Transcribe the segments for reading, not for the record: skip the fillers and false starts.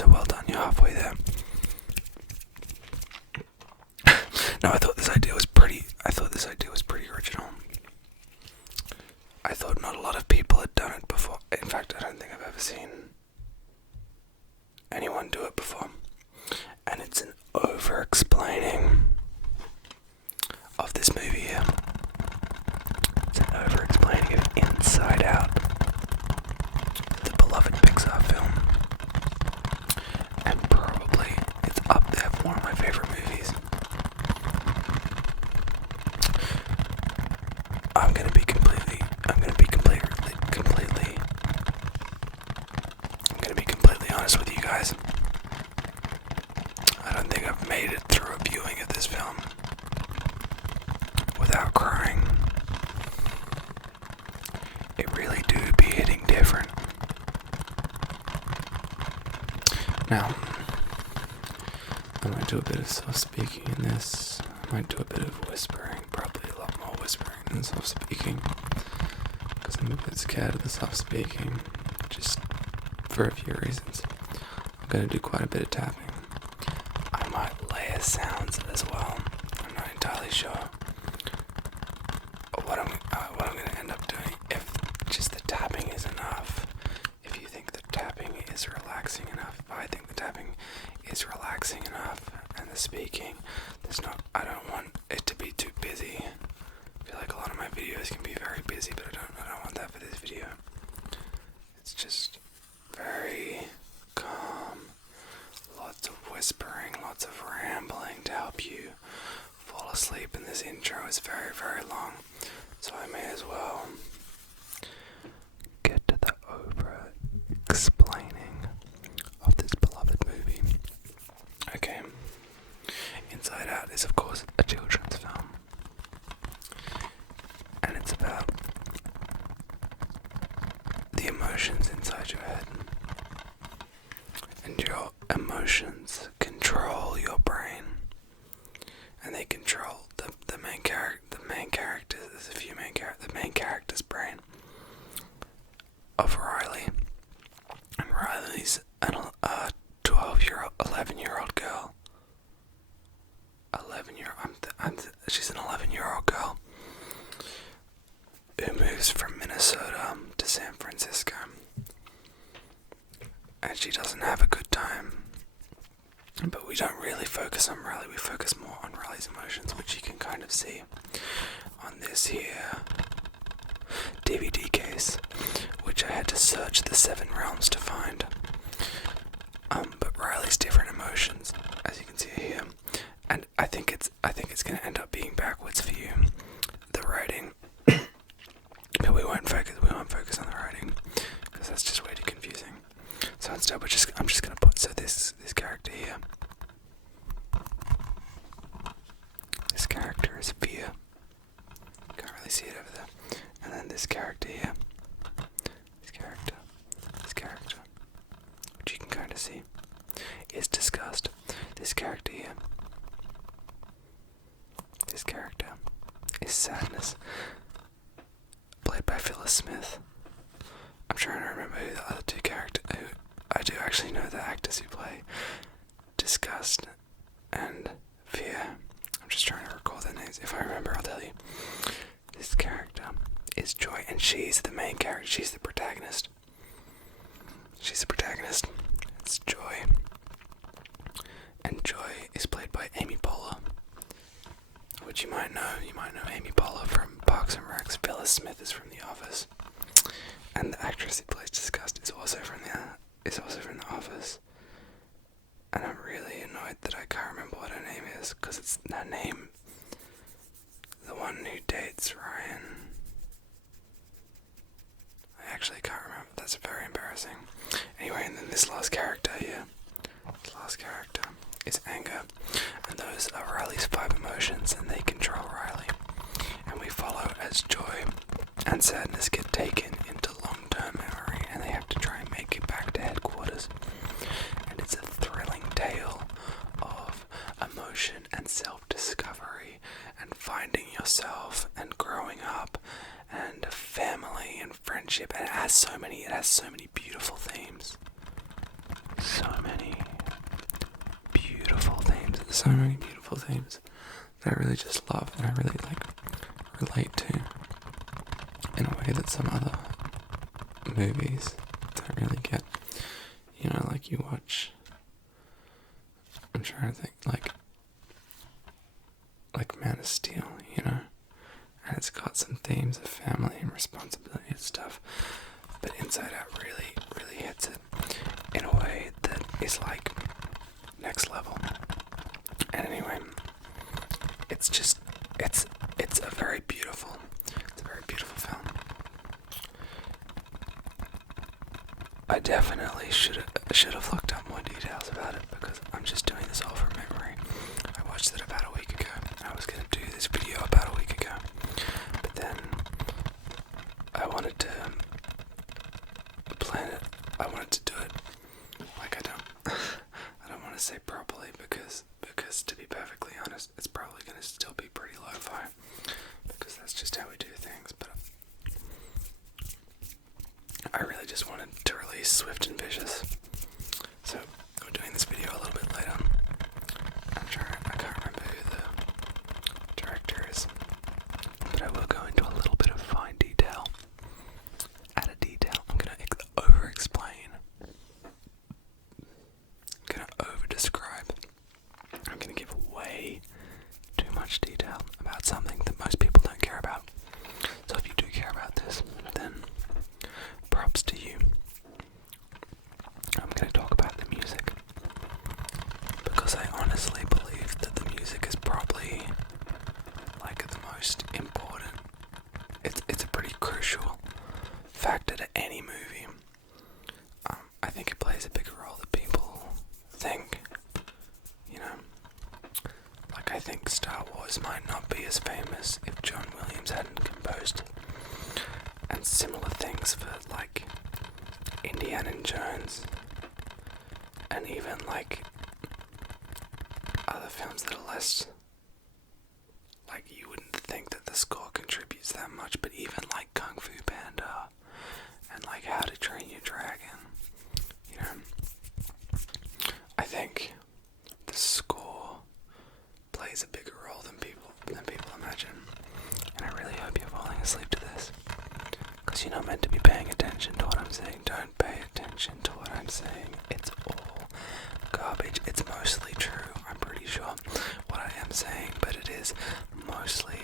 so well done. You're halfway there. No, I thought this idea was pretty original. I thought not a lot of people had done it before. In fact, I don't think I've ever seen anyone do it before. And it's an over-explaining of this movie here. It's an over-explaining of Inside Out, the beloved Pixar film. And probably it's up there for one of my favorite movies. I'm gonna be completely honest with you guys. I don't think I've made it through a viewing of this film without crying. It really do be hitting different. Now, I might do a bit of soft speaking in this. I might do a bit of whispering, probably a lot more whispering than soft speaking, because I'm a bit scared of the soft speaking, just for a few reasons. I'm going to do quite a bit of tapping. I might layer sounds as well. I'm not entirely sure what I'm going to end up doing. If just the tapping is enough, if you think the tapping is relaxing enough, if I think the tapping is relaxing enough, and the speaking, I don't want it to be too busy. I feel like a lot of my videos can be very busy, but I don't want that for this video. It's just very calm, lots of whispering, lots of rambling to help you fall asleep, and this intro is very, very long, so I may as well get to the over-explaining of this beloved movie. Okay, Inside Out is of course a children's film, and it's about the emotions inside your head, and your emotions control your brain, and they control the main character. There's a few the main character's brain of Riley, and Riley's an 11-year-old girl. She's an 11-year-old girl who moves from Minnesota to San Francisco, and she doesn't have a good time. But we don't really focus on Riley, we focus more on Riley's emotions, which you can kind of see on this here DVD case, which I had to search the 7 realms to find. But Riley's different emotions, as you can see here, and I think it's going to end up being backwards for you, the writing. But we won't focus on the writing, because that's just way too confusing. So instead, I'm just going to put this character here. This character is Fear. Can't really see it over there. And then this character here. This character, which you can kind of see, is Disgust. This character here. This character is Sadness, played by Phyllis Smith. I'm trying to remember who the other two characters. I do actually know the actors who play Disgust and Fear. I'm just trying to recall their names. If I remember, I'll tell you. This character is Joy, and she's the main character. She's the protagonist. It's Joy. And Joy is played by Amy Poehler, which you might know. You might know Amy Poehler from Parks and Recs. Phyllis Smith is from The Office. And the actress who plays Disgust is also from The Office. And I'm really annoyed that I can't remember what her name is, because it's her name, the one who dates Ryan. I actually can't remember. That's very embarrassing. Anyway, and then this last character here. This last character is Anger. And those are Riley's 5 emotions, and they control Riley. And we follow as Joy and Sadness get taken into long-term memory, and they have to try and make it back to headquarters. And it's a thrilling tale of emotion and self-discovery and finding yourself and growing up and family and friendship, and it has so many beautiful themes. So many. so many beautiful themes that I really just love and I really relate to in a way that some other movies don't really get. Like you watch, I'm trying to think, like Man of Steel, and it's got some themes of family and responsibility and stuff, but Inside Out really, really hits it in a way that is like next level. And anyway, it's a very beautiful film. I definitely should have looked up more details about it because I'm just doing this all from memory. I watched it about a week ago. I was going to do this video about a week ago, but then I wanted to plan it. I wanted to do it like I don't want to say properly because to be perfectly honest, it's probably going to still be pretty lo-fi because that's just how we do things. But I really just wanted to release Swift and Vicious, so I'm doing this video a little bit later. I can't remember who the director is, but I will go into a little bit of fine detail. Add a detail. I'm gonna over-explain. I'm gonna over-describe. I'm gonna give way too much detail about something that most people don't care about. So if you do care about this, then props to you. I'm going to talk about the music because I honestly believe that the music is probably like the most important. It's a pretty crucial factor to any movie. I think it plays a bigger role than people think. Like I think Star Wars might not be as famous if John Williams hadn't composed it. And similar things for like Indiana Jones and even like other films that are less, like you wouldn't think that the score contributes that much, but even like Kung Fu Panda and like How to Train Your Dragon, I think the score plays a bigger role than people imagine. And I really hope you're falling asleep to this. Because you're not meant to be paying attention to what I'm saying. Don't pay attention to what I'm saying. It's all garbage. It's mostly true, I'm pretty sure, what I am saying, but it is mostly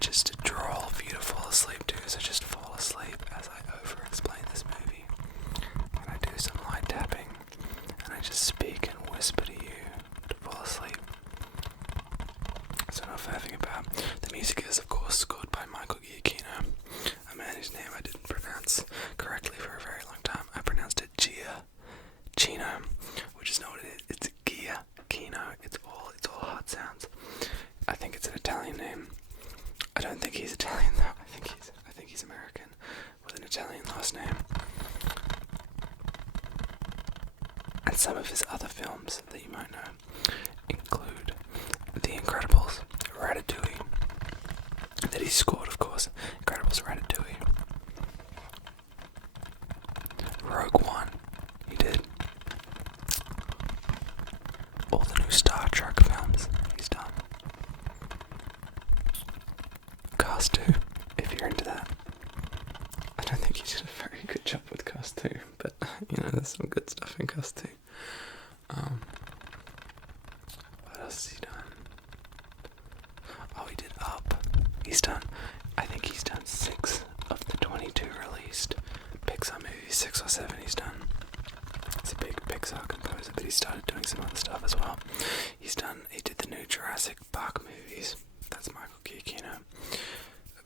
just a droll for you to fall asleep to. So just fall asleep as I over-explain this movie. And I do some light tapping. And I just speak and whisper to you to fall asleep. So enough faffing about. The music is, of course, scored by Michael Giacchino, a man whose name I didn't pronounce correctly for a very long time. I pronounced it Giacchino, which is not what it is. It's Giacchino. It's all hard sounds. I think it's an Italian name. I don't think he's Italian though. I think he's American with an Italian last name. And some of his other films that you might know include The Incredibles, Ratatouille, that he scored, of course. Incredibles, Ratatouille, Rogue One, he did. All the new Star Trek films he's done. Cars 2, if you're into that. I don't think he did a very good job with Cars 2, but there's some good stuff in Cars 2. What else has he done? Oh, he did Up. I think he's done 6 of the 22 released Pixar movies, 6 or 7 he's done. He's a big Pixar composer, but he started doing some other stuff as well. He did the new Jurassic Park movies. That's Michael Giacchino.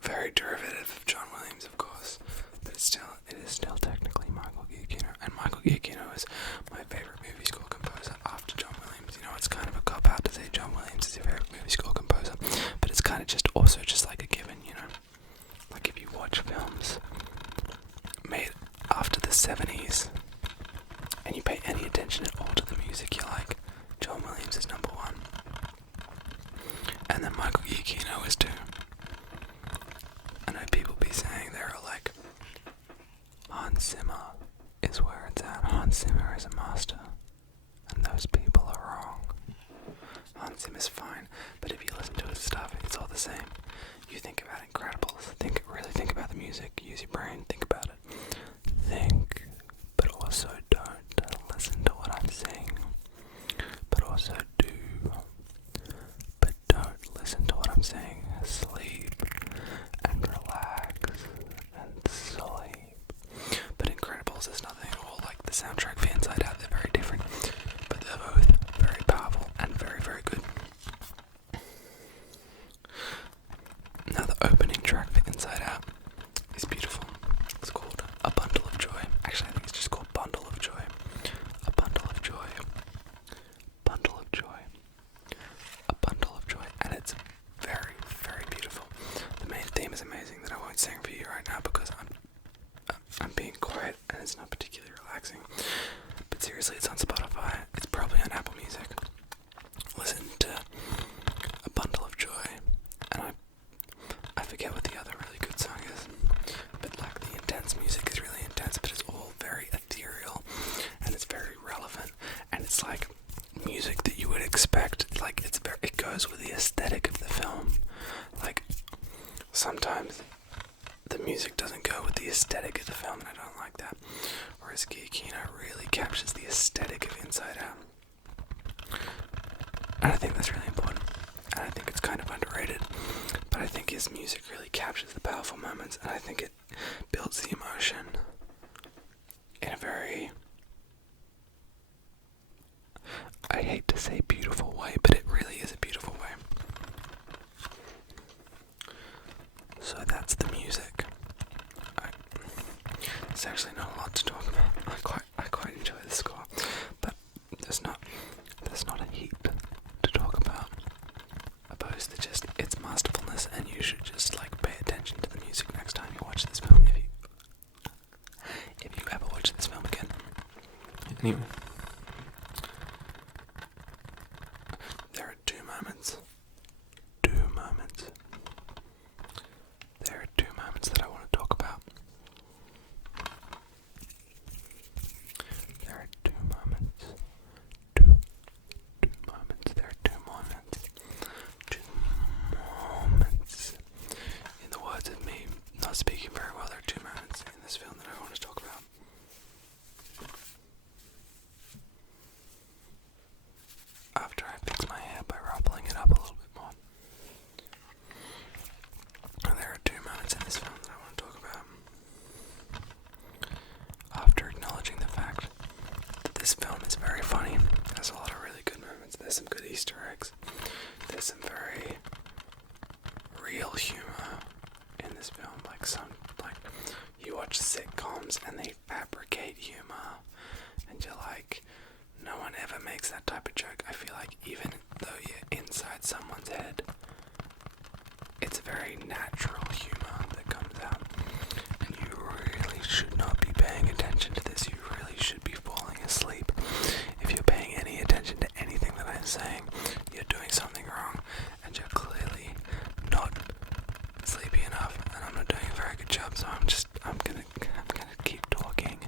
Very derivative of John Williams, of course, but it is still technically Michael Giacchino. And Michael Giacchino is my favorite movie score composer after John Williams. It's kind of a cop-out to say John Williams is your favorite movie score composer, but it's kind of just like a given, Like if you watch films made after the 70s and you pay any attention at all to the music, you're like, John Williams is number 1. And then Michael Giacchino is 2. I know people be saying they're like, Hans Zimmer is where it's at. Hans Zimmer is a master. but if you listen to his stuff, it's all the same. You think about Incredibles, really think about the music, use your brain, think about it. Think, but also don't listen to what I'm saying, but also do, but don't listen to what I'm saying. Sleep and relax and sleep. But Incredibles is nothing at all like the soundtrack for Inside Out. They're very different, but they're both very powerful and very, very good. Now the opening track for Inside Out is beautiful. It's called A Bundle of Joy. Actually, I think it's just called Bundle of Joy. A Bundle of Joy. Bundle of Joy. A Bundle of Joy. And it's very, very beautiful. The main theme is amazing that I won't sing for you right now because I'm being quiet and it's not particularly relaxing. But seriously, it's on Spotify. It's probably on Apple Music. Listen to A Bundle of Joy. And I forget what the other really good song is. But like the intense music is really intense, but it's all very ethereal and it's very relevant. And it's like music that you would expect. Like it goes with the aesthetic of the film. Like sometimes the music doesn't go with the aesthetic of the film, and I don't like that. Whereas Giacchino really captures the aesthetic of Inside Out. And I think that's really important. And I think it's kind of underrated. But I think his music really captures the powerful moments, and I think it builds the emotion in a very, I hate to say beautiful way, but it really is a beautiful way. So that's the music. There's actually not a lot to talk about. I quite enjoy the score, but there's not a heap to talk about. Opposed to just its masterfulness, and you should just like pay attention to the music next time you watch this film. If you ever watch this film again. Anyway, there are two moments. There are two moments that I want to talk about. There are two moments. Two moments. There are two moments. Two moments. In the words of me not speaking very well, there are two moments in this film that I want to talk about. After I fix my hair by ruffling it up a little bit more. There are two moments in this film that I want to talk about. After acknowledging the fact that this film is very funny, there's a lot of really good moments, there's some good Easter eggs, there's some very real humor in this film, like you watch sitcoms and they fabricate humor, and you're like, no one ever makes that type of joke. I feel like even though you're inside someone's head, it's very natural humor that comes out, and you really should not be paying attention to this. You really should be falling asleep. If you're paying any attention to anything that I'm saying, you're doing something wrong, and you're clearly not sleepy enough, and I'm not doing a very good job, so I'm gonna keep talking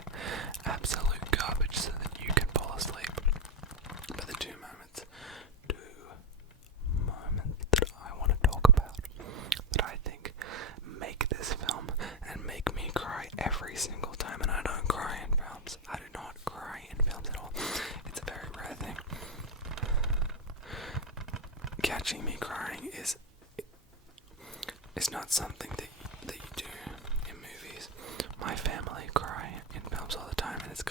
absolute garbage so that you can fall asleep. But the two moments that I want to talk about, that I think make this film and make me cry every single time, and I don't cry in films. I do not cry in films at all. It's a very rare thing. Catching me crying is not something that you do in movies. My family cry in films all the time, and it's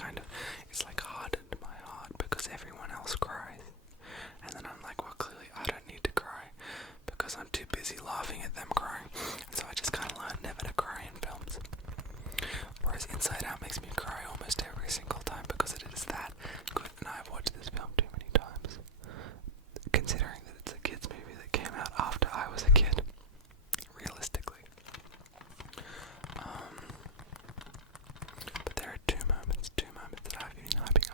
like hardened my heart because everyone else cries. And then I'm like, well, clearly I don't need to cry because I'm too busy laughing at them crying. And so I just kind of learned never to cry in films. Whereas Inside Out makes me cry almost every single time because it is that good, and I've watched this film too many times. Considering that it's a kid's movie that came out after I was a kid, realistically. But there are two moments that I've been hyping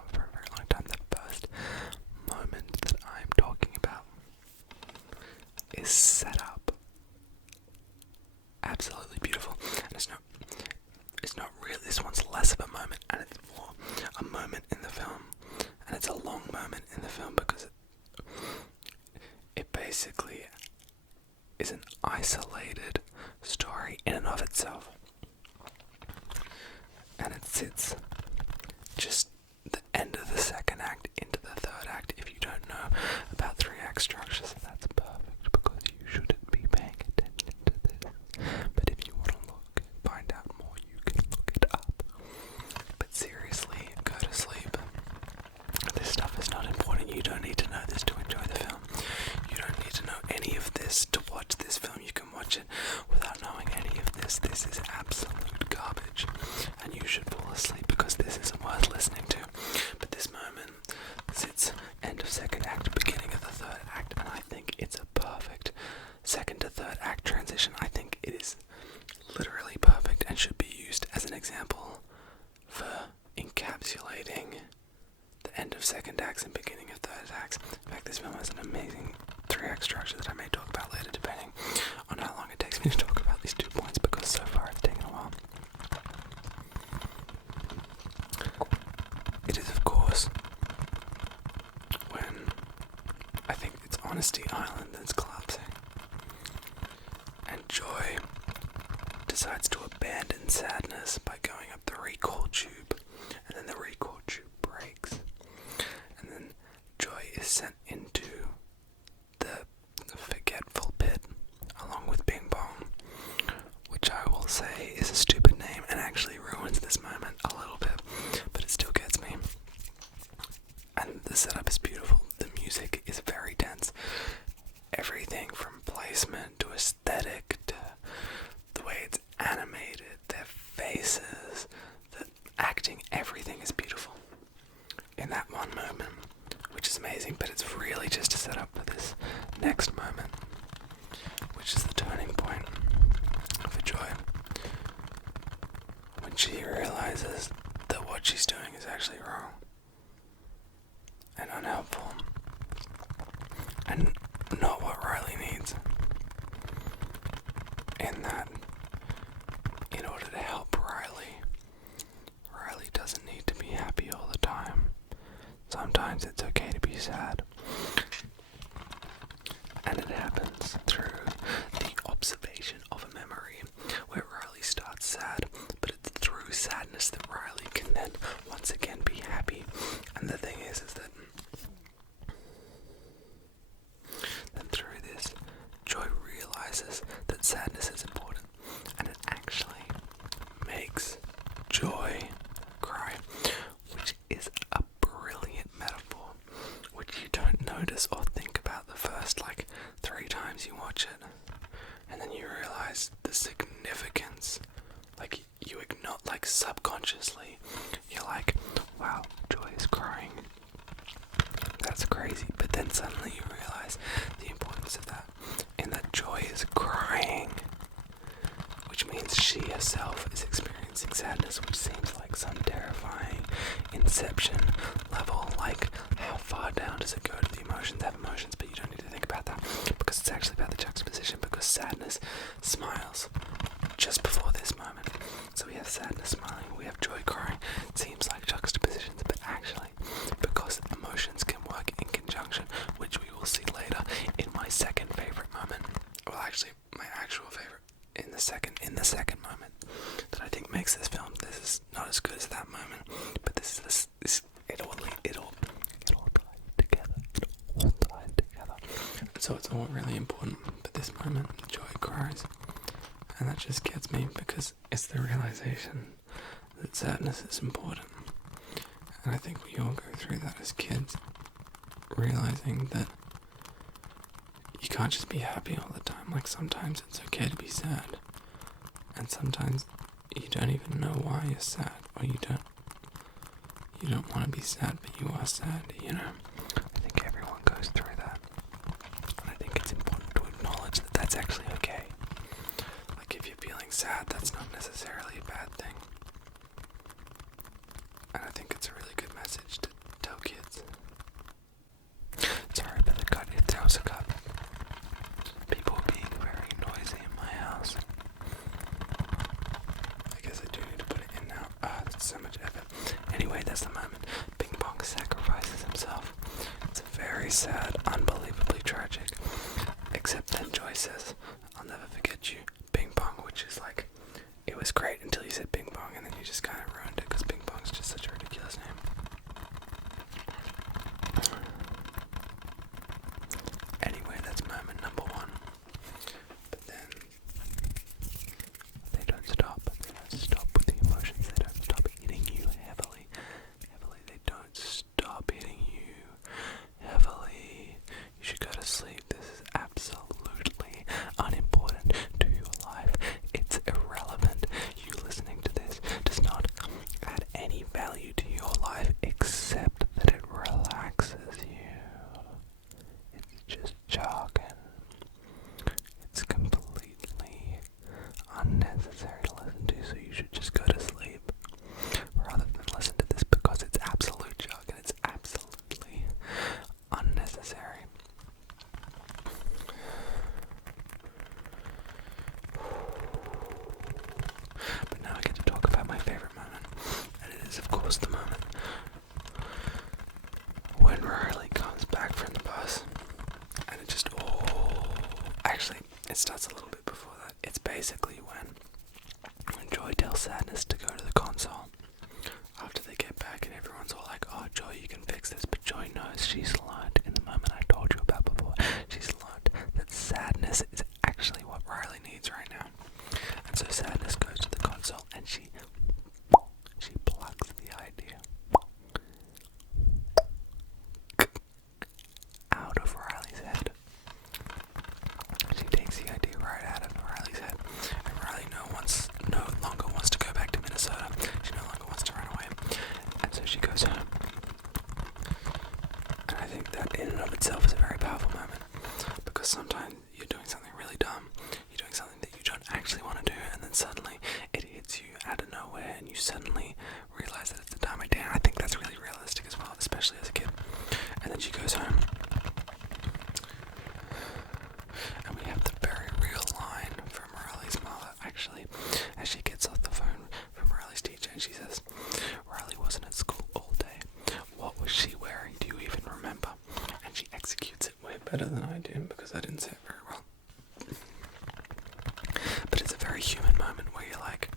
this film has an amazing 3-act structure that I may talk about later, depending on how long it takes me to talk about these 2 points, because so far it's taken a while. It is, of course, when I think it's Honesty Island that's collapsing, and Joy decides to abandon sadness by going up the recoil tube, and then the recoil tube breaks, and then Joy is sent into the forgetful pit along with Bing Bong, which I will say is a stupid name and actually ruins this moment a little bit, but it still gets me. And the setup is beautiful. The music is very dense. Everything from placement to aesthetic to the way it's animated, their faces, the acting, everything is beautiful in that one moment, which is amazing, but it's really just a setup for this next moment, which is the turning point for Joy, when she realizes that what she's doing is actually wrong and unhelpful and not what Riley needs, and that in order to help Riley doesn't need to be happy all the time. Sometimes it's okay to be sad, and it happens through the observation of a memory where Riley starts sad, but it's through sadness that Riley can then once again be happy. And the thing is that then through this, Joy realizes that sadness is important, and it actually makes Joy cry, which is a brilliant metaphor, which you don't notice or think about the first 3 times you watch it, and then you realize the significance. You ignore, subconsciously, you're like, wow, Joy is crying. That's crazy. But then suddenly you realize the importance of that, and that Joy is crying, which means she herself is experiencing sadness, which seems like some terrifying Inception level. How far down does it go to the emotions? Have emotions, but you don't need to think about that, because it's actually about the juxtaposition, because sadness smiles just before this moment. So we have sadness smiling, we have Joy crying. It seems like juxtapositions, but actually, because emotions can work in conjunction, which we will see later in my second favorite moment, well, actually my actual favorite in the second moment that I think makes this film. This is not as good as that moment, but this it all ties together. So it's all really important. But this moment, Joy cries, and that just gets me, because it's the realization that sadness is important. And I think we all go through that as kids, realizing that you can't just be happy all the time. Sometimes it's okay to be sad, and sometimes you don't even know why you're sad, or you don't want to be sad, but you are sad, I think everyone goes through that, and I think it's important to acknowledge that that's actually okay. If you're feeling sad, that's not necessarily a bad thing, and I think it's a really good message to tell kids. Sorry about the cut, if there was a cut. People are being very noisy in my house. I guess I do need to put it in now. That's so much effort. Anyway, that's the moment. Bing Bong sacrifices himself. It's very sad, unbelievably tragic. Except then Joy says, "I'll never forget you, Bing Bong," which is it was great until you said Bing Bong, and then you just kind of ruined it, because Bing Bong's just such a ridiculous name. Anyway, that's moment number 1. But then they don't stop. They don't stop with the emotions. They don't stop hitting you heavily. They don't stop hitting you heavily. You should go to sleep. This is absolutely unimportant to your life. It's irrelevant. You listening to this does not add any value to your life. actually, it starts a little bit before that. It's basically when Joy tells Sadness to go to the console after they get back, and everyone's all like, oh, Joy, you can fix this. But Joy knows, she's learned in the moment I told you about before, she's learned that Sadness is actually what Riley needs right now. And so Sadness goes to the console and she plugs the idea out of Riley's head. She takes the idea right out of Riley's head, and Riley no longer wants to go back to Minnesota. She no longer wants to run away, and so she goes home. And I think that in and of itself is a very powerful moment, because sometimes you're doing something really dumb, you're doing something that you don't actually want to do, and then suddenly it hits you out of nowhere, and you suddenly realize that it's a dumb idea. And I think that's really realistic as well, especially as a kid. And then she goes home, and we have the very real line from Riley's mother, actually, as she gets off the phone from Riley's teacher, and she says, Riley wasn't at school all day. What was she wearing? Do you even remember? And she executes it way better than I do, because I didn't say it very well. But it's a very human moment where you're like,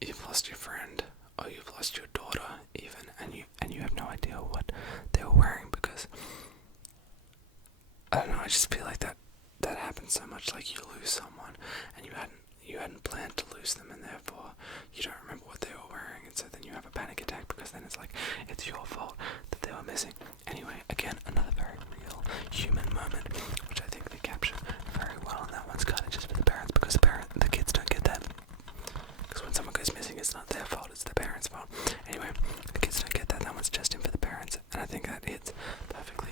you've lost your friend, or you've lost your daughter even, and you have no idea what they were wearing, because I don't know, I just feel like that happens so much. Like, you lose someone and you hadn't planned to lose them, and therefore you don't remember what they were wearing, and so then you have a panic attack, because then it's like it's your fault that they were missing. Anyway, again, another very real human moment, which I think they capture very well, and that one's kind of just for the parents, because the kids don't get that. Because when someone goes missing, it's not their fault, it's the parents' fault. Anyway, the kids don't get that. That one's just in for the parents, and I think that hits perfectly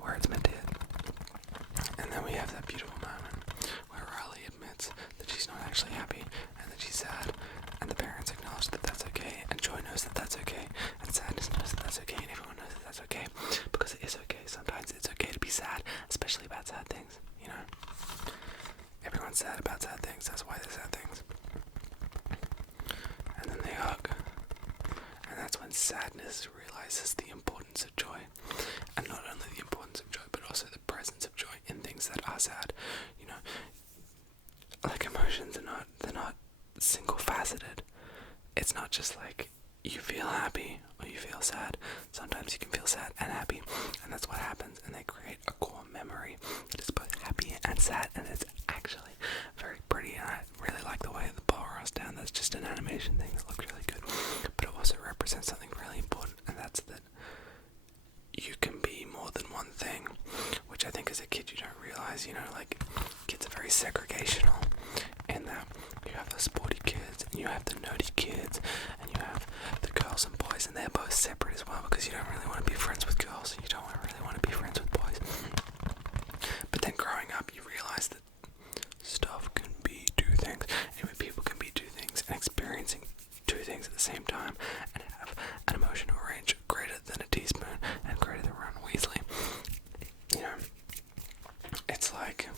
where it's meant to hit. And then we have that beautiful moment where Riley admits that she's not actually happy, and that she's sad, and the parents acknowledge that that's okay, and Joy knows that that's okay, and Sadness knows that that's okay, and everyone knows that that's okay, because it is okay. Sometimes it's okay to be sad, especially about sad things, you know? Everyone's sad about sad things, that's why they're sad things. And then they hug, and that's when Sadness realizes the importance of joy, and not only the importance of joy, but also the presence of joy in things that are sad. You know, like, emotions they're not single faceted. It's not just like you feel happy or you feel sad. Sometimes you can feel sad and happy, and that's what happens, and they create a core memory that is both happy and sad, and it's actually very pretty, and I really like the way the ball rolls down. That's just an animation thing that looks really good, but it also represents something really important, and that's that you can be more than one thing, which I think as a kid you don't realize. You know, like, kids are very segregational in that you have the sporty kids and you have the nerdy kids and you have the girls and boys, and they're both separate as well, because you don't really want to be friends with girls and you don't really want to be friends with boys. But then growing up you realize that stuff can be two things, and when people can be two things and experiencing two things at the same time and have an emotional range greater than a teaspoon and greater than Ron Weasley, you know, it's like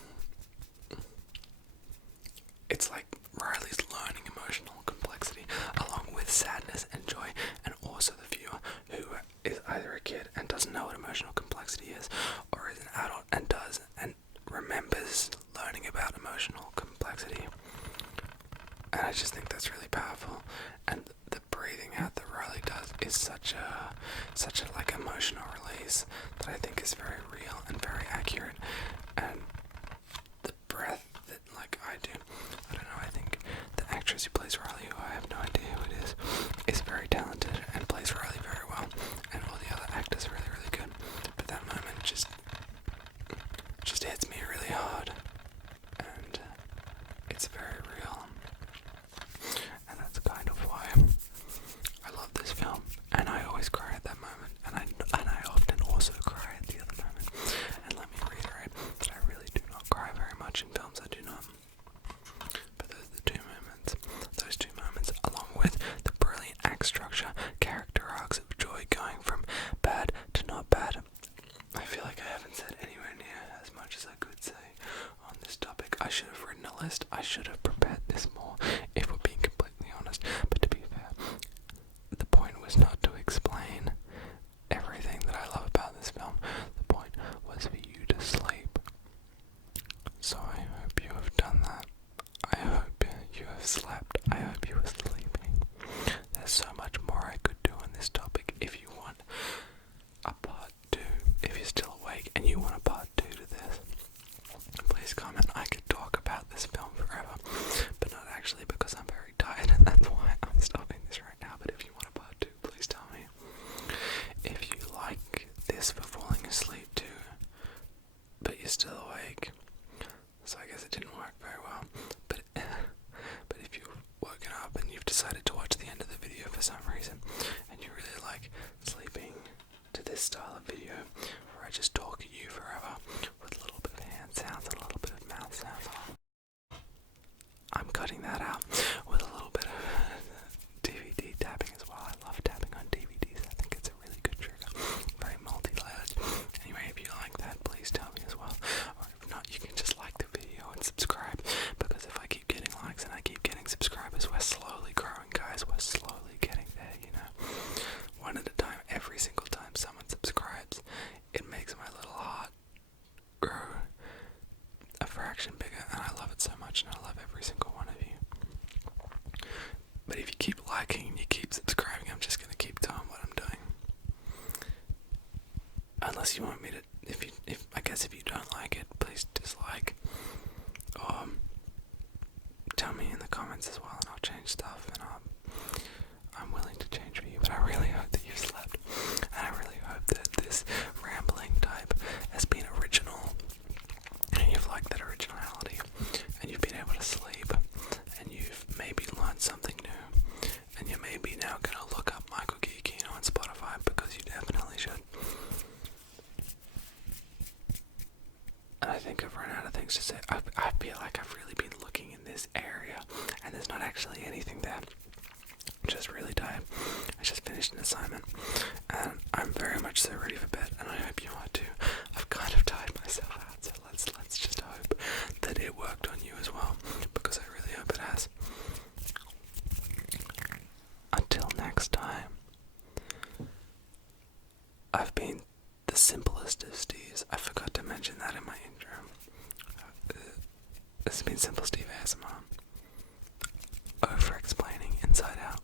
Riley's learning emotional complexity along with sadness and joy, and also the viewer who is either a kid and doesn't know what emotional complexity is, or is an adult and does and remembers learning about emotional complexity. And I just think that's really powerful, and the breathing out that Riley does is such a like emotional release that I think is very real and very accurate. And the breath that, like, I do, I don't know, I think the actress who plays Riley, who I have no idea who it is very talented and plays Riley very well, and all the other actors are really, really good. But that moment just hits me really hard, and it's very real. And that's kind of why I love this film, and I always cry at that moment, and I often also cry at the other moments. asleep too, but you're still awake. So I guess it didn't work very well. But if you've woken up and you've decided to watch the end of the video for some reason, and you really like sleeping to this style of video, where I just talk at you forever with a little bit of hand sounds and a little bit of mouth sounds, I'm cutting that out with a little bit of DVD tapping as well. I love tapping on DVDs. I think it's a really good trigger. Very multi-layered. Anyway, if you like that, please tell me as well. Or if not, you can just like the video and subscribe. Because if I keep getting likes and I keep getting subscribers, we're slowly growing, guys. We're slowly getting there, you know. One at a time. Every single time someone subscribes, it makes my little heart grow a fraction bigger, and I love it so much, and I love every single one of you. But if you keep liking and you keep subscribing, I'm just gonna keep doing what I'm doing. Unless you want me to, if you don't like it, please dislike. Tell me in the comments as well, and I'll change stuff, and I'm willing to change for you. But I really hope that you've slept, and I really hope that this rambling type has been original, and you've liked that originality, and you've been able to sleep, and you've maybe learned something new, and you're maybe now gonna look up Michael Giacchino on Spotify, because you definitely should. And I think I've run out of things to say. I feel like I've really been looking in this area, and there's not actually anything there. I'm just really tired. I just finished an assignment, and I'm very much so ready for bed, and I hope you are too. I've kind of tired myself out, so let's just hope that it worked on you as well, because I really hope it has. Until next time, I've been the simplest of Steves. I forgot to mention that in my intro. This has been Simple Steve ASMR. Overexplaining inside out.